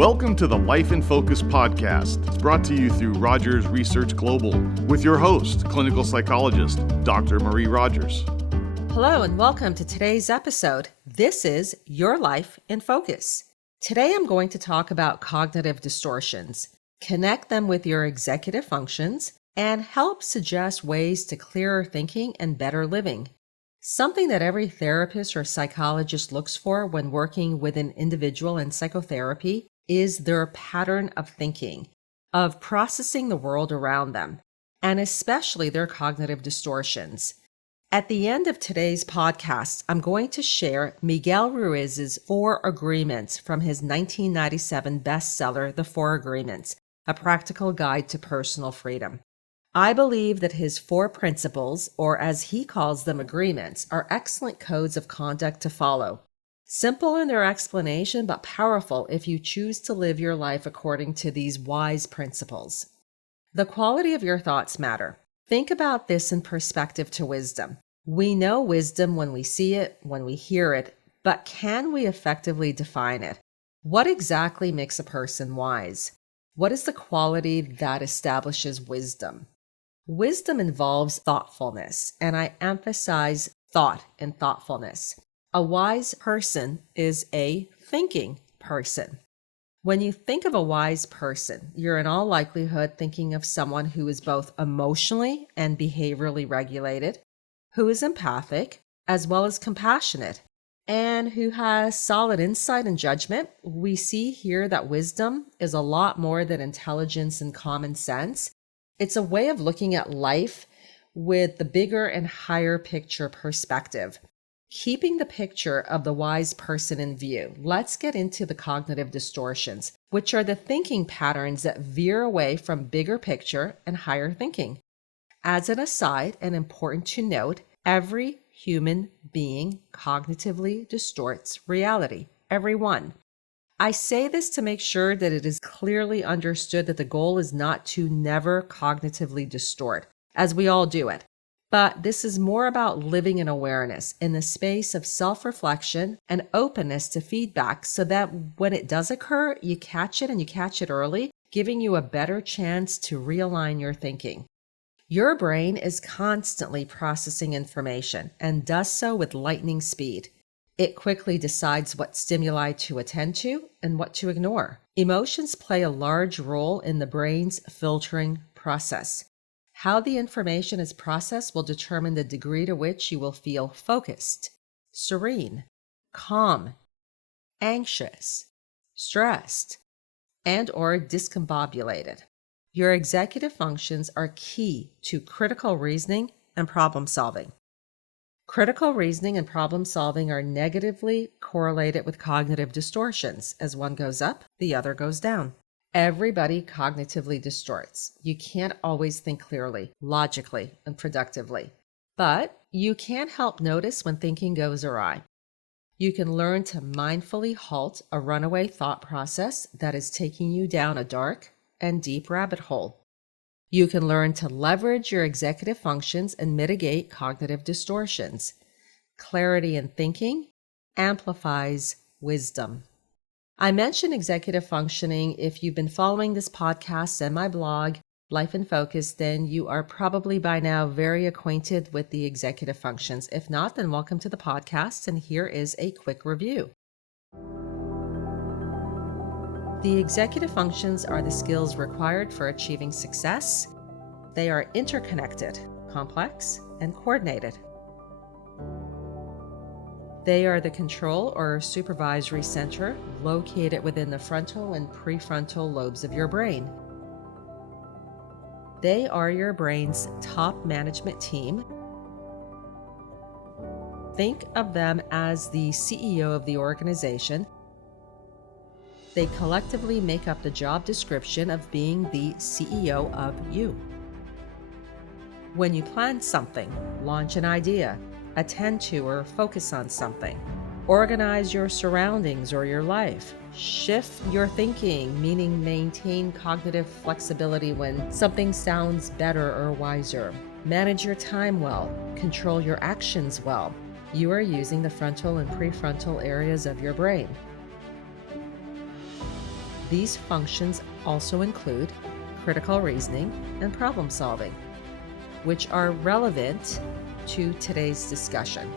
Welcome to the Life in Focus podcast, brought to you through Rogers Research Global, with your host, clinical psychologist, Dr. Marie Rogers. Hello and welcome to today's episode. This is Your Life in Focus. Today I'm going to talk about cognitive distortions, connect them with your executive functions, and help suggest ways to clearer thinking and better living. Something that every therapist or psychologist looks for when working with an individual in psychotherapy is their pattern of thinking, of processing the world around them, and especially their cognitive distortions. At the end of today's podcast, I'm going to share Miguel Ruiz's 4 Agreements from his 1997 bestseller, The 4 Agreements, A Practical Guide to Personal Freedom. I believe that his 4 principles, or as he calls them, agreements, are excellent codes of conduct to follow. Simple in their explanation, but powerful if you choose to live your life according to these wise principles. The quality of your thoughts matter. Think about this in perspective to wisdom. We know wisdom when we see it, when we hear it, but can we effectively define it? What exactly makes a person wise? What is the quality that establishes wisdom? Wisdom involves thoughtfulness, and I emphasize thought and thoughtfulness. A wise person is a thinking person. When you think of a wise person, you're in all likelihood thinking of someone who is both emotionally and behaviorally regulated, who is empathic, as well as compassionate, and who has solid insight and judgment. We see here that wisdom is a lot more than intelligence and common sense. It's a way of looking at life with the bigger and higher picture perspective. Keeping the picture of the wise person in view, let's get into the cognitive distortions, which are the thinking patterns that veer away from bigger picture and higher thinking. As an aside, and important to note, every human being cognitively distorts reality. Everyone. I say this to make sure that it is clearly understood that the goal is not to never cognitively distort, as we all do it. But this is more about living in awareness in the space of self-reflection and openness to feedback so that when it does occur, you catch it and you catch it early, giving you a better chance to realign your thinking. Your brain is constantly processing information and does so with lightning speed. It quickly decides what stimuli to attend to and what to ignore. Emotions play a large role in the brain's filtering process. How the information is processed will determine the degree to which you will feel focused, serene, calm, anxious, stressed, and/or discombobulated. Your executive functions are key to critical reasoning and problem solving. Critical reasoning and problem solving are negatively correlated with cognitive distortions. As one goes up, the other goes down. Everybody cognitively distorts. You can't always think clearly, logically, and productively. But you can't help notice when thinking goes awry. You can learn to mindfully halt a runaway thought process that is taking you down a dark and deep rabbit hole. You can learn to leverage your executive functions and mitigate cognitive distortions. Clarity in thinking amplifies wisdom. I mentioned executive functioning. If you've been following this podcast and my blog, Life in Focus, then you are probably by now very acquainted with the executive functions. If not, then welcome to the podcast, and here is a quick review. The executive functions are the skills required for achieving success. They are interconnected, complex, and coordinated. They are the control or supervisory center located within the frontal and prefrontal lobes of your brain. They are your brain's top management team. Think of them as the CEO of the organization. They collectively make up the job description of being the CEO of you. When you plan something, launch an idea, attend to or focus on something, organize your surroundings or your life, shift your thinking, meaning maintain cognitive flexibility when something sounds better or wiser, manage your time well, control your actions well, you are using the frontal and prefrontal areas of your brain. These functions also include critical reasoning and problem solving, which are relevant to today's discussion.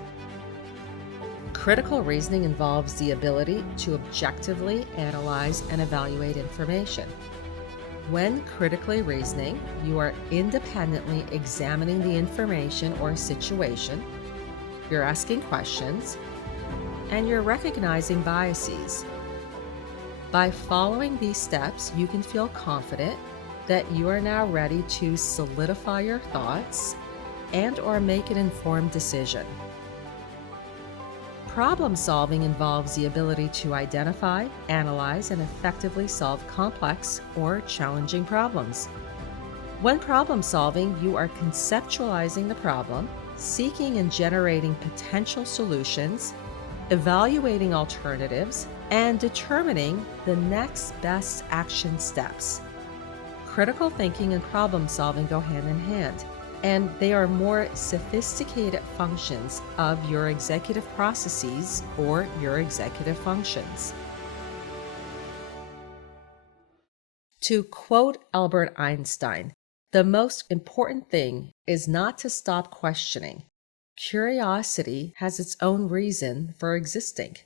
Critical reasoning involves the ability to objectively analyze and evaluate information. When critically reasoning, you are independently examining the information or situation, you're asking questions, and you're recognizing biases. By following these steps, you can feel confident that you are now ready to solidify your thoughts and/or make an informed decision. Problem solving involves the ability to identify, analyze, and effectively solve complex or challenging problems. When problem solving, you are conceptualizing the problem, seeking and generating potential solutions, evaluating alternatives, and determining the next best action steps. Critical thinking and problem solving go hand in hand, and they are more sophisticated functions of your executive processes or your executive functions. To quote Albert Einstein, the most important thing is not to stop questioning. Curiosity has its own reason for existing.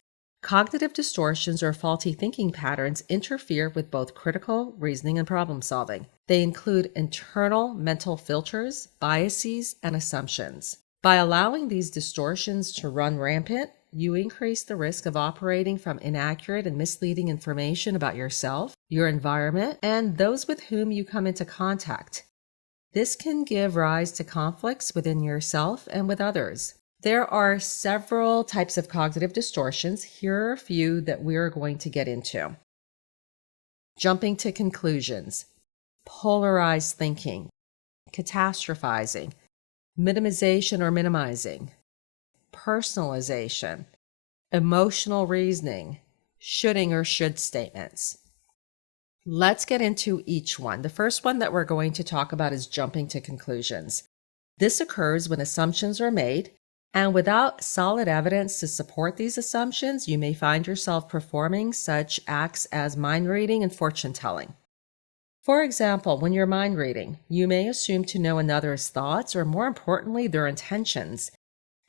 Cognitive distortions or faulty thinking patterns interfere with both critical reasoning and problem solving. They include internal mental filters, biases, and assumptions. By allowing these distortions to run rampant, you increase the risk of operating from inaccurate and misleading information about yourself, your environment, and those with whom you come into contact. This can give rise to conflicts within yourself and with others. There are several types of cognitive distortions. Here are a few that we are going to get into. Jumping to conclusions, polarized thinking, catastrophizing, minimization or minimizing, personalization, emotional reasoning, shoulding or should statements. Let's get into each one. The first one that we're going to talk about is jumping to conclusions. This occurs when assumptions are made, and without solid evidence to support these assumptions, you may find yourself performing such acts as mind reading and fortune telling. For example, when you're mind reading, you may assume to know another's thoughts or, more importantly, their intentions.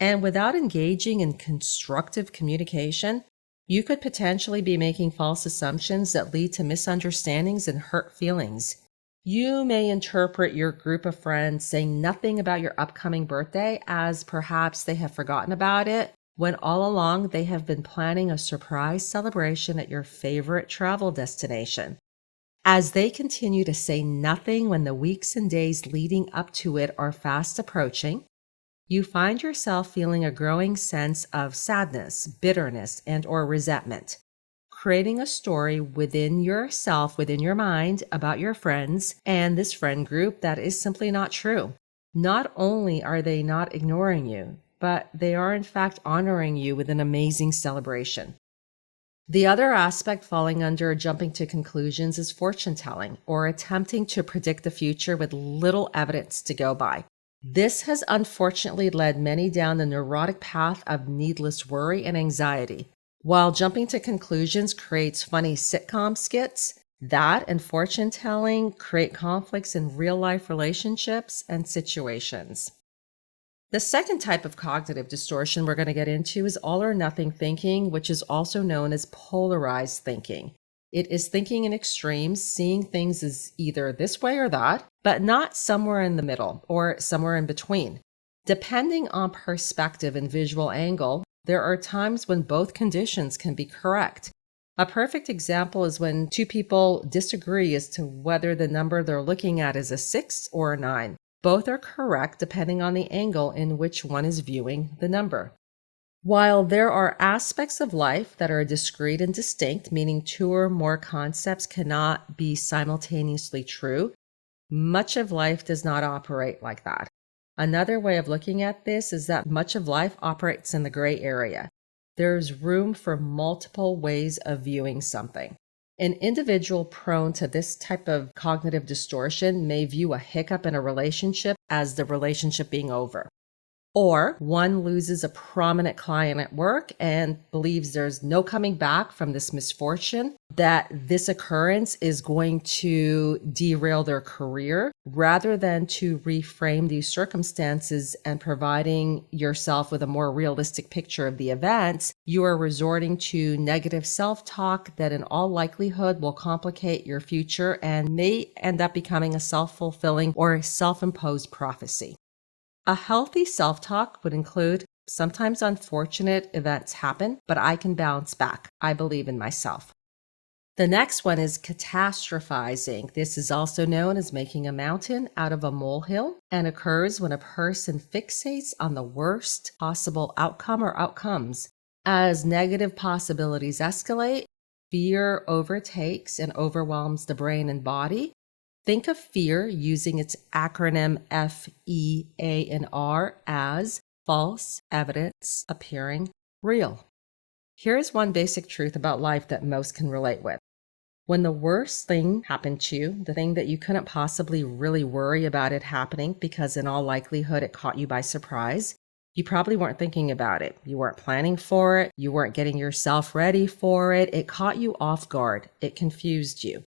And without engaging in constructive communication, you could potentially be making false assumptions that lead to misunderstandings and hurt feelings. You may interpret your group of friends saying nothing about your upcoming birthday as perhaps they have forgotten about it, when all along they have been planning a surprise celebration at your favorite travel destination. As they continue to say nothing when the weeks and days leading up to it are fast approaching, you find yourself feeling a growing sense of sadness, bitterness, and/or resentment, creating a story within yourself, within your mind, about your friends and this friend group that is simply not true. Not only are they not ignoring you, but they are in fact honoring you with an amazing celebration. The other aspect falling under jumping to conclusions is fortune telling, or attempting to predict the future with little evidence to go by. This has unfortunately led many down the neurotic path of needless worry and anxiety. While jumping to conclusions creates funny sitcom skits, that and fortune telling create conflicts in real life relationships and situations. The second type of cognitive distortion we're going to get into is all or nothing thinking, which is also known as polarized thinking. It is thinking in extremes, seeing things as either this way or that, but not somewhere in the middle or somewhere in between. Depending on perspective and visual angle, there are times when both conditions can be correct. A perfect example is when two people disagree as to whether the number they're looking at is a 6 or a 9. Both are correct depending on the angle in which one is viewing the number. While there are aspects of life that are discrete and distinct, meaning two or more concepts cannot be simultaneously true, much of life does not operate like that. Another way of looking at this is that much of life operates in the gray area. There's room for multiple ways of viewing something. An individual prone to this type of cognitive distortion may view a hiccup in a relationship as the relationship being over. Or one loses a prominent client at work and believes there's no coming back from this misfortune, that this occurrence is going to derail their career, rather than to reframe these circumstances and providing yourself with a more realistic picture of the events. You are resorting to negative self-talk that in all likelihood will complicate your future and may end up becoming a self-fulfilling or a self-imposed prophecy. A healthy self-talk would include, sometimes unfortunate events happen, but I can bounce back. I believe in myself. The next one is catastrophizing. This is also known as making a mountain out of a molehill and occurs when a person fixates on the worst possible outcome or outcomes. As negative possibilities escalate, fear overtakes and overwhelms the brain and body. Think of fear using its acronym FEANR as false evidence appearing real. Here's one basic truth about life that most can relate with. When the worst thing happened to you, the thing that you couldn't possibly really worry about it happening because in all likelihood it caught you by surprise, you probably weren't thinking about it. You weren't planning for it. You weren't getting yourself ready for it. It caught you off guard. It confused you.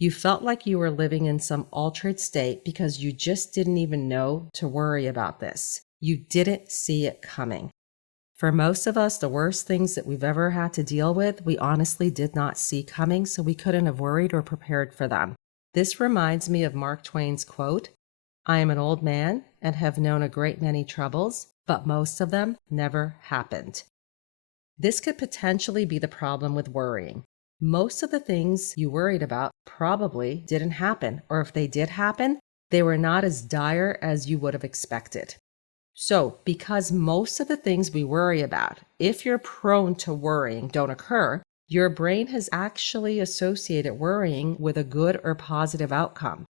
You felt like you were living in some altered state because you just didn't even know to worry about this. You didn't see it coming. For most of us, the worst things that we've ever had to deal with, we honestly did not see coming, so we couldn't have worried or prepared for them. This reminds me of Mark Twain's quote, "I am an old man and have known a great many troubles, but most of them never happened." This could potentially be the problem with worrying. Most of the things you worried about probably didn't happen, or if they did happen, they were not as dire as you would have expected. So, because most of the things we worry about, if you're prone to worrying, don't occur, your brain has actually associated worrying with a good or positive outcome.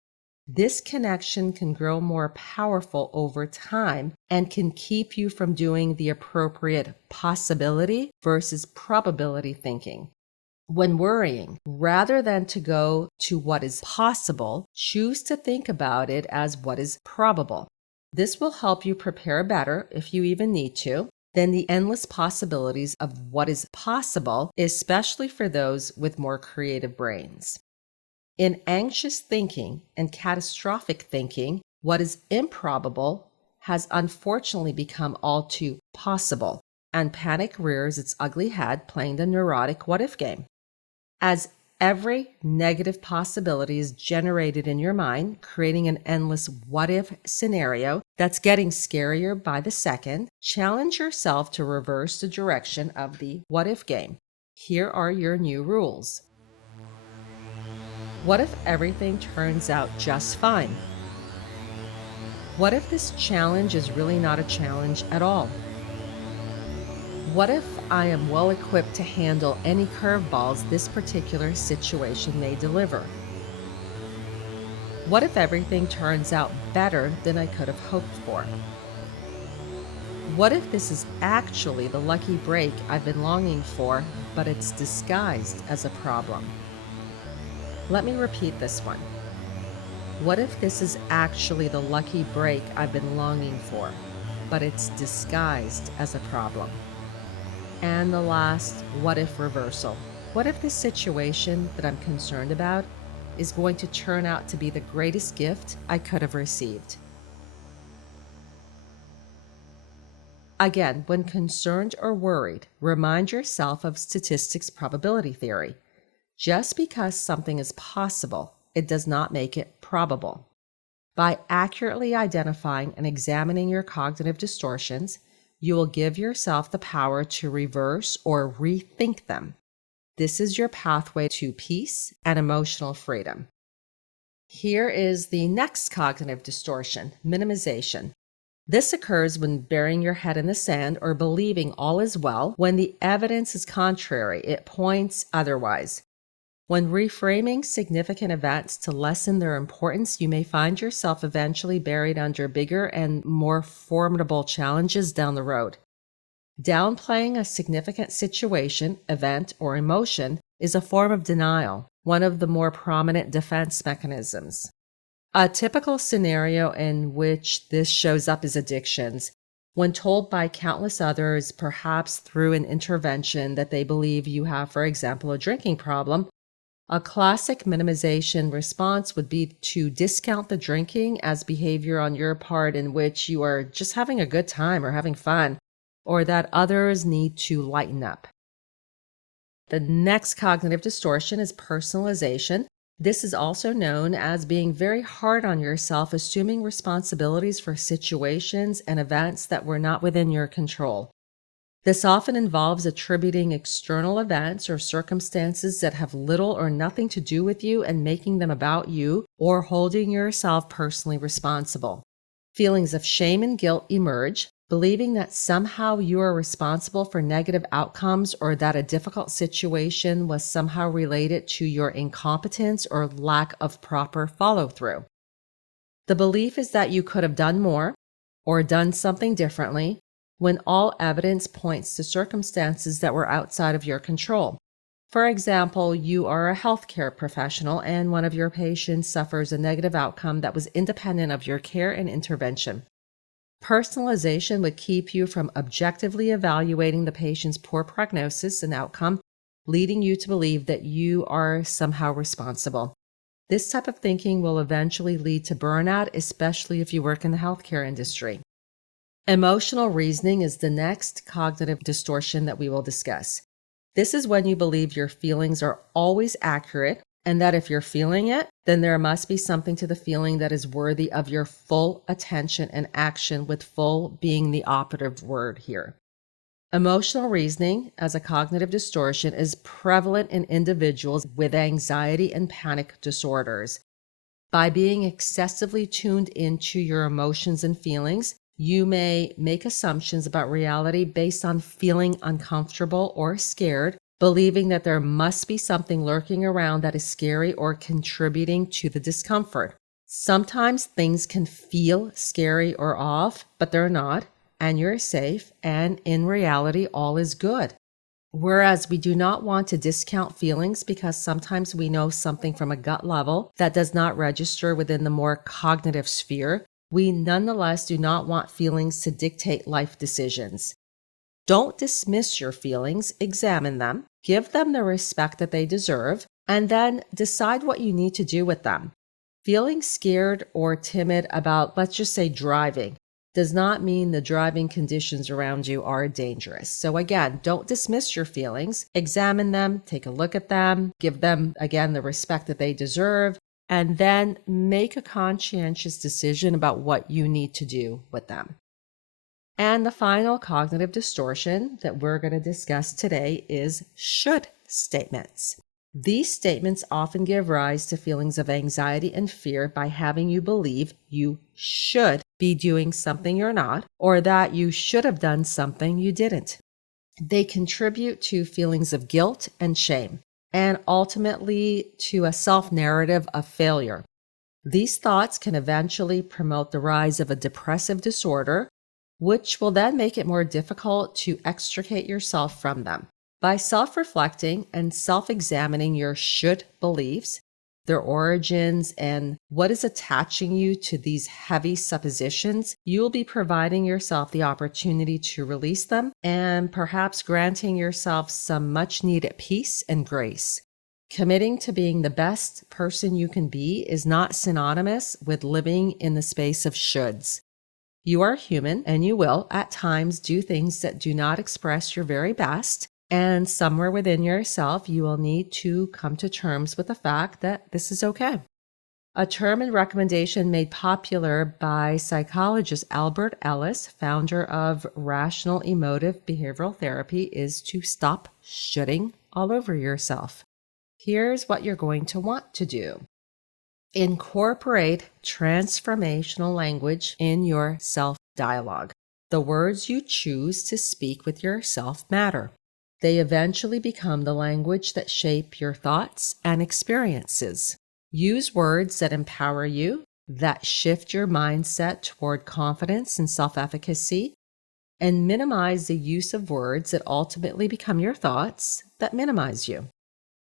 This connection can grow more powerful over time and can keep you from doing the appropriate possibility versus probability thinking. When worrying, rather than to go to what is possible, choose to think about it as what is probable. This will help you prepare better, if you even need to, than the endless possibilities of what is possible, especially for those with more creative brains. In anxious thinking and catastrophic thinking, what is improbable has unfortunately become all too possible, and panic rears its ugly head playing the neurotic what-if game. As every negative possibility is generated in your mind, creating an endless what-if scenario that's getting scarier by the second, challenge yourself to reverse the direction of the what-if game. Here are your new rules. What if everything turns out just fine? What if this challenge is really not a challenge at all? What if I am well equipped to handle any curveballs this particular situation may deliver? What if everything turns out better than I could have hoped for? What if this is actually the lucky break I've been longing for, but it's disguised as a problem? Let me repeat this one. What if this is actually the lucky break I've been longing for, but it's disguised as a problem? And the last, what if reversal? What if this situation that I'm concerned about is going to turn out to be the greatest gift I could have received? Again, when concerned or worried, remind yourself of statistics probability theory. Just because something is possible, it does not make it probable. By accurately identifying and examining your cognitive distortions, you will give yourself the power to reverse or rethink them. This is your pathway to peace and emotional freedom. Here is the next cognitive distortion, minimization. This occurs when burying your head in the sand or believing all is well when the evidence is contrary, it points otherwise. When reframing significant events to lessen their importance, you may find yourself eventually buried under bigger and more formidable challenges down the road. Downplaying a significant situation, event, or emotion is a form of denial, one of the more prominent defense mechanisms. A typical scenario in which this shows up is addictions. when told by countless others, perhaps through an intervention that they believe you have, for example, a drinking problem. A classic minimization response would be to discount the drinking as behavior on your part in which you are just having a good time or having fun, or that others need to lighten up. The next cognitive distortion is personalization. This is also known as being very hard on yourself, assuming responsibilities for situations and events that were not within your control. This often involves attributing external events or circumstances that have little or nothing to do with you and making them about you, or holding yourself personally responsible. Feelings of shame and guilt emerge, believing that somehow you are responsible for negative outcomes or that a difficult situation was somehow related to your incompetence or lack of proper follow-through. The belief is that you could have done more or done something differently, when all evidence points to circumstances that were outside of your control. For example, you are a healthcare professional and one of your patients suffers a negative outcome that was independent of your care and intervention. Personalization would keep you from objectively evaluating the patient's poor prognosis and outcome, leading you to believe that you are somehow responsible. This type of thinking will eventually lead to burnout, especially if you work in the healthcare industry. Emotional reasoning is the next cognitive distortion that we will discuss. This is when you believe your feelings are always accurate, and that if you're feeling it, then there must be something to the feeling that is worthy of your full attention and action, with full being the operative word here. Emotional reasoning as a cognitive distortion is prevalent in individuals with anxiety and panic disorders. By being excessively tuned into your emotions and feelings, you may make assumptions about reality based on feeling uncomfortable or scared, believing that there must be something lurking around that is scary or contributing to the discomfort. Sometimes things can feel scary or off, but they're not, and you're safe, and in reality, all is good. Whereas we do not want to discount feelings because sometimes we know something from a gut level that does not register within the more cognitive sphere, we nonetheless do not want feelings to dictate life decisions. Don't dismiss your feelings, examine them, give them the respect that they deserve, and then decide what you need to do with them. Feeling scared or timid about, let's just say, driving, does not mean the driving conditions around you are dangerous. So again, don't dismiss your feelings, examine them, take a look at them, give them, again, the respect that they deserve, and then make a conscientious decision about what you need to do with them. And the final cognitive distortion that we're going to discuss today is should statements. These statements often give rise to feelings of anxiety and fear by having you believe you should be doing something you're not, or that you should have done something you didn't. They contribute to feelings of guilt and shame, and ultimately to a self-narrative of failure. These thoughts can eventually promote the rise of a depressive disorder, which will then make it more difficult to extricate yourself from them. By self-reflecting and self-examining your should beliefs, their origins, and what is attaching you to these heavy suppositions, you will be providing yourself the opportunity to release them and perhaps granting yourself some much-needed peace and grace. Committing to being the best person you can be is not synonymous with living in the space of shoulds. You are human, and you will, at times, do things that do not express your very best. And somewhere within yourself, you will need to come to terms with the fact that this is okay. A term and recommendation made popular by psychologist Albert Ellis, founder of Rational Emotive Behavioral Therapy, is to stop shoulding all over yourself. Here's what you're going to want to do. Incorporate transformational language in your self-dialogue. The words you choose to speak with yourself matter. They eventually become the language that shape your thoughts and experiences. Use words that empower you, that shift your mindset toward confidence and self-efficacy, and minimize the use of words that ultimately become your thoughts that minimize you.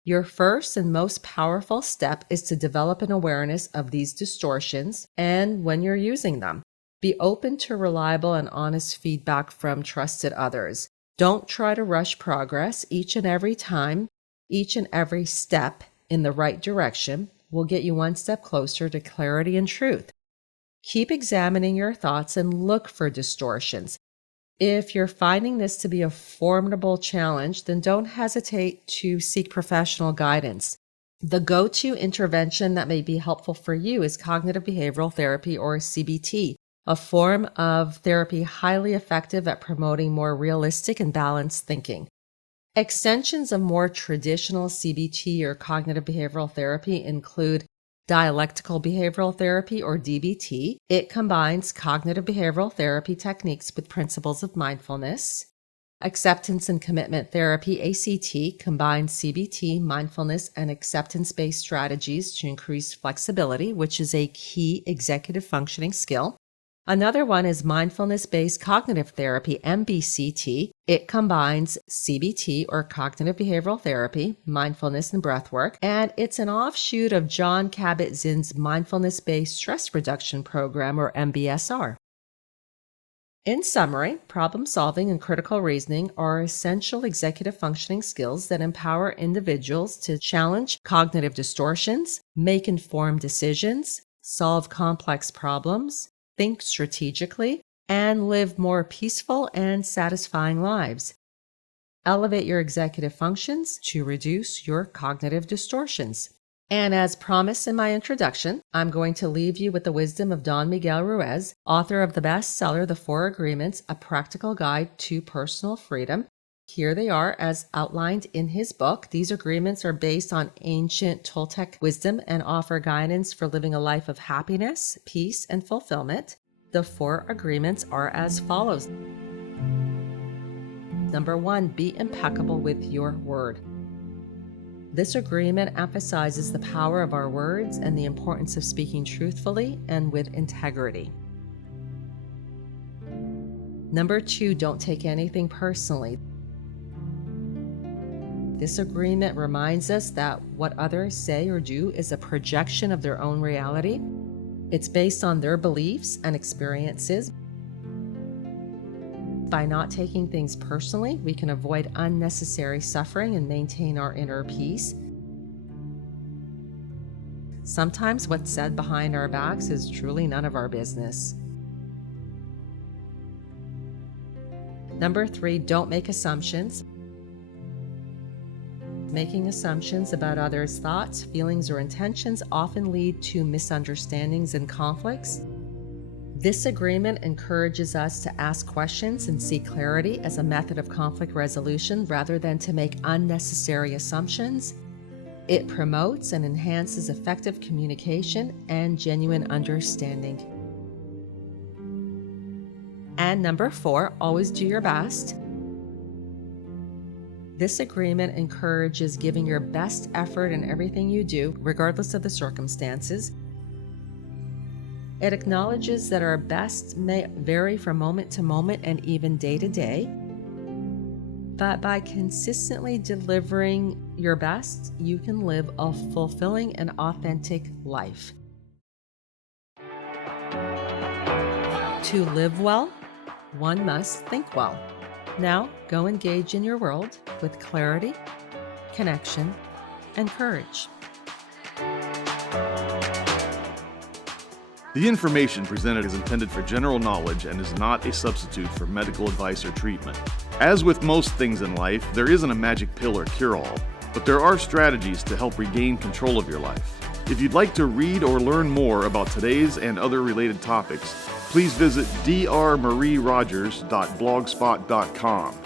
Your first and most powerful step is to develop an awareness of these distortions and when you're using them. Be open to reliable and honest feedback from trusted others. Don't try to rush progress. Each and every time, each and every step in the right direction will get you one step closer to clarity and truth. Keep examining your thoughts and look for distortions. If you're finding this to be a formidable challenge, then don't hesitate to seek professional guidance. The go-to intervention that may be helpful for you is cognitive behavioral therapy, or CBT, a form of therapy highly effective at promoting more realistic and balanced thinking. Extensions of more traditional CBT or cognitive behavioral therapy include dialectical behavioral therapy, or DBT. It combines cognitive behavioral therapy techniques with principles of mindfulness. Acceptance and commitment therapy, ACT, combines CBT, mindfulness, and acceptance-based strategies to increase flexibility, which is a key executive functioning skill. Another one is mindfulness-based cognitive therapy, MBCT. It combines CBT, or cognitive behavioral therapy, mindfulness, and breath work, and it's an offshoot of Jon Kabat-Zinn's mindfulness-based stress reduction program, or MBSR. In summary, problem solving and critical reasoning are essential executive functioning skills that empower individuals to challenge cognitive distortions, make informed decisions, solve complex problems, think strategically, and live more peaceful and satisfying lives. Elevate your executive functions to reduce your cognitive distortions. And as promised in my introduction, I'm going to leave you with the wisdom of Don Miguel Ruiz, author of the bestseller, The 4 Agreements, A Practical Guide to Personal Freedom. Here they are as outlined in his book. These agreements are based on ancient Toltec wisdom and offer guidance for living a life of happiness, peace, and fulfillment. The 4 agreements are as follows. Number 1, be impeccable with your word. This agreement emphasizes the power of our words and the importance of speaking truthfully and with integrity. Number 2, don't take anything personally. This agreement reminds us that what others say or do is a projection of their own reality. It's based on their beliefs and experiences. By not taking things personally, we can avoid unnecessary suffering and maintain our inner peace. Sometimes what's said behind our backs is truly none of our business. Number 3, don't make assumptions. Making assumptions about others' thoughts, feelings, or intentions often lead to misunderstandings and conflicts. This agreement encourages us to ask questions and seek clarity as a method of conflict resolution rather than to make unnecessary assumptions. It promotes and enhances effective communication and genuine understanding. And number 4, always do your best. This agreement encourages giving your best effort in everything you do, regardless of the circumstances. It acknowledges that our best may vary from moment to moment and even day to day. But by consistently delivering your best, you can live a fulfilling and authentic life. To live well, one must think well. Now, go engage in your world with clarity, connection, and courage. The information presented is intended for general knowledge and is not a substitute for medical advice or treatment. As with most things in life, there isn't a magic pill or cure-all, but there are strategies to help regain control of your life. If you'd like to read or learn more about today's and other related topics, please visit drmarierogers.blogspot.com.